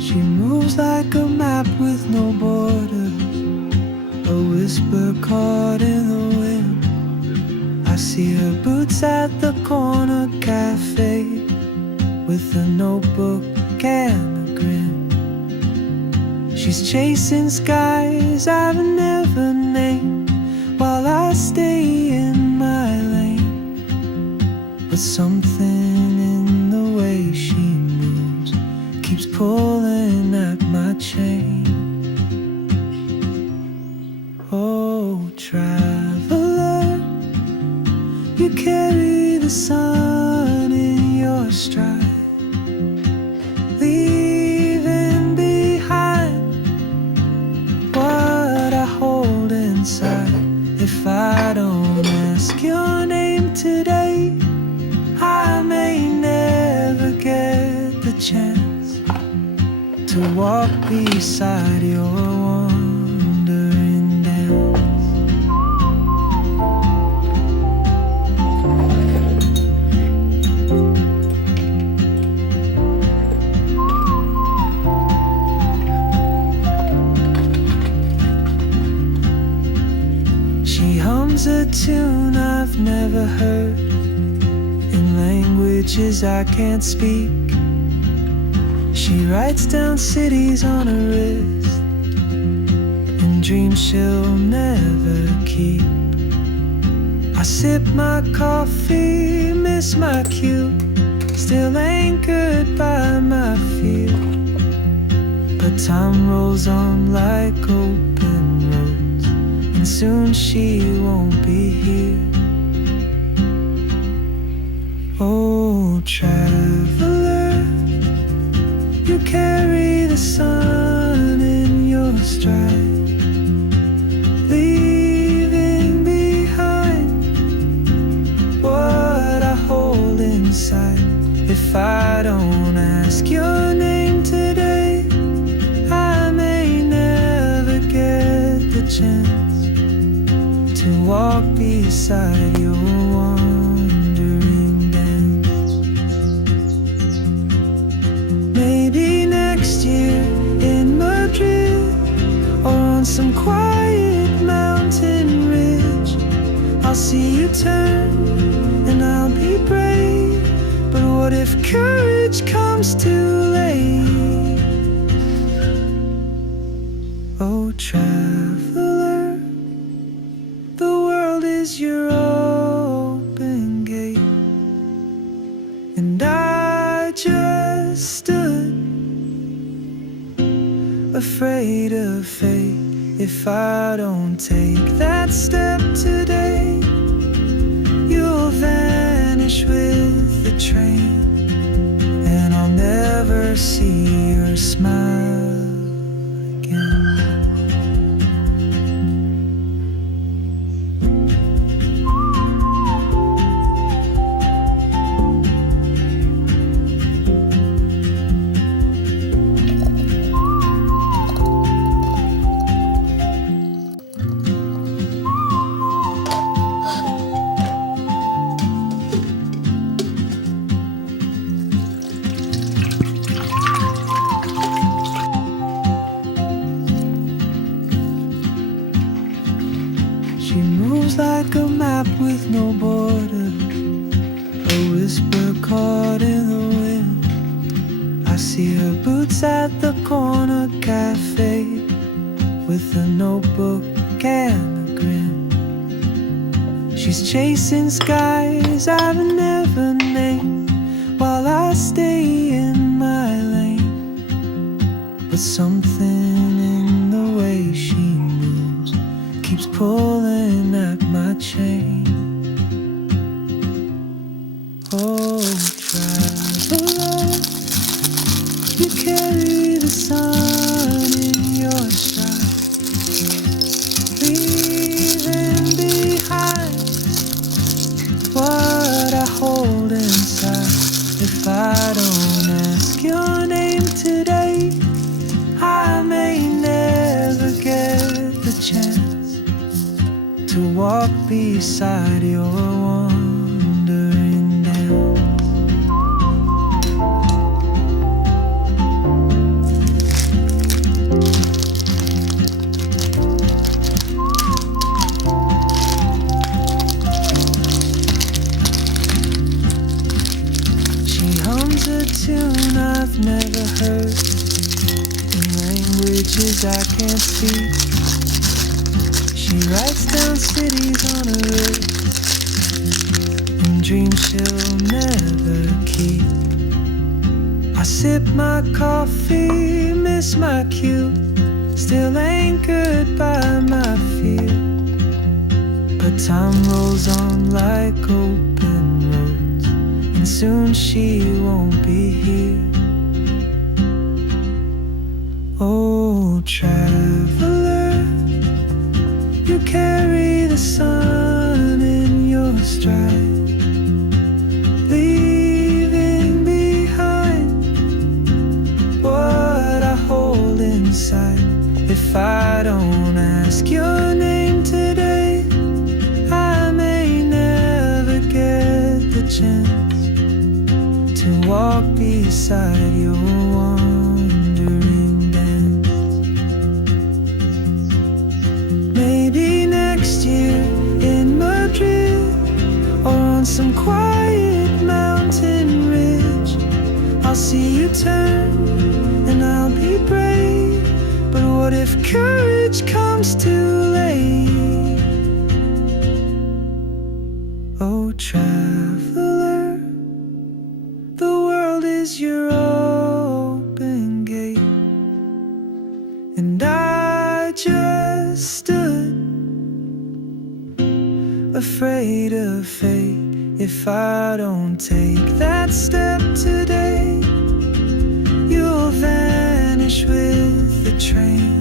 She moves like a map with no borders, a whisper caught in the wind. I see her boots at the corner cafe, with a notebook and a grin. She's chasing skies I've never named, while I stay in my lane. But something in the way she moves keeps pulling at my chain. Oh, traveler, you carry the sun in your stride, leaving behind what I hold inside. If I don't ask your name today, I may never get the chance to walk beside your wandering dance. She hums a tune I've never heard, in languages I can't speak. She writes down cities on her wrist, and dreams she'll never keep. I sip my coffee, miss my cue, still anchored by my fear. But time rolls on like open roads, and soon she won't be here. Oh, traveler, you carry the sun in your stride, leaving behind what I hold inside. If I don't ask your name today, chance to walk beside your wandering dance. Maybe next year in Madrid, or on some quiet mountain ridge, I'll see you turn and I'll be brave. But what if courage comes too late? Oh, traveler, the world is your open gate, and I just stood afraid of fate. If I don't take that step today, you'll vanish with the train, and I'll never see your smile again. She moves like a map with no border, a whisper caught in the wind. I see her boots at the corner cafe, with a notebook and a grin. She's chasing skies I've never named, while I stay in my lane. But something in the way she moves keeps pulling at my chain. Oh, traveler, you carry the sun in your stride, leaving behind what I hold inside. If I don't ask your name today, I may never get the chance to walk beside your wandering dance. She hums a tune I've never heard, in languages I can't speak. She writes down cities on a road, and dreams she'll never keep. I sip my coffee, miss my cue, still anchored by my fear. But time rolls on like open roads, and soon she won't be here. Oh, traveler, you carry the sun in your stride, leaving behind what I hold inside. If I don't ask your name today, I may never get the chance to walk beside your wandering dance. Maybe next year in Madrid, or on some quiet mountain ridge, I'll see you turn and I'll be brave. But what if courage comes too late? Oh, traveler, the world is your open gate, and I just stood afraid of fate. If I don't take that step today, you'll vanish with the train,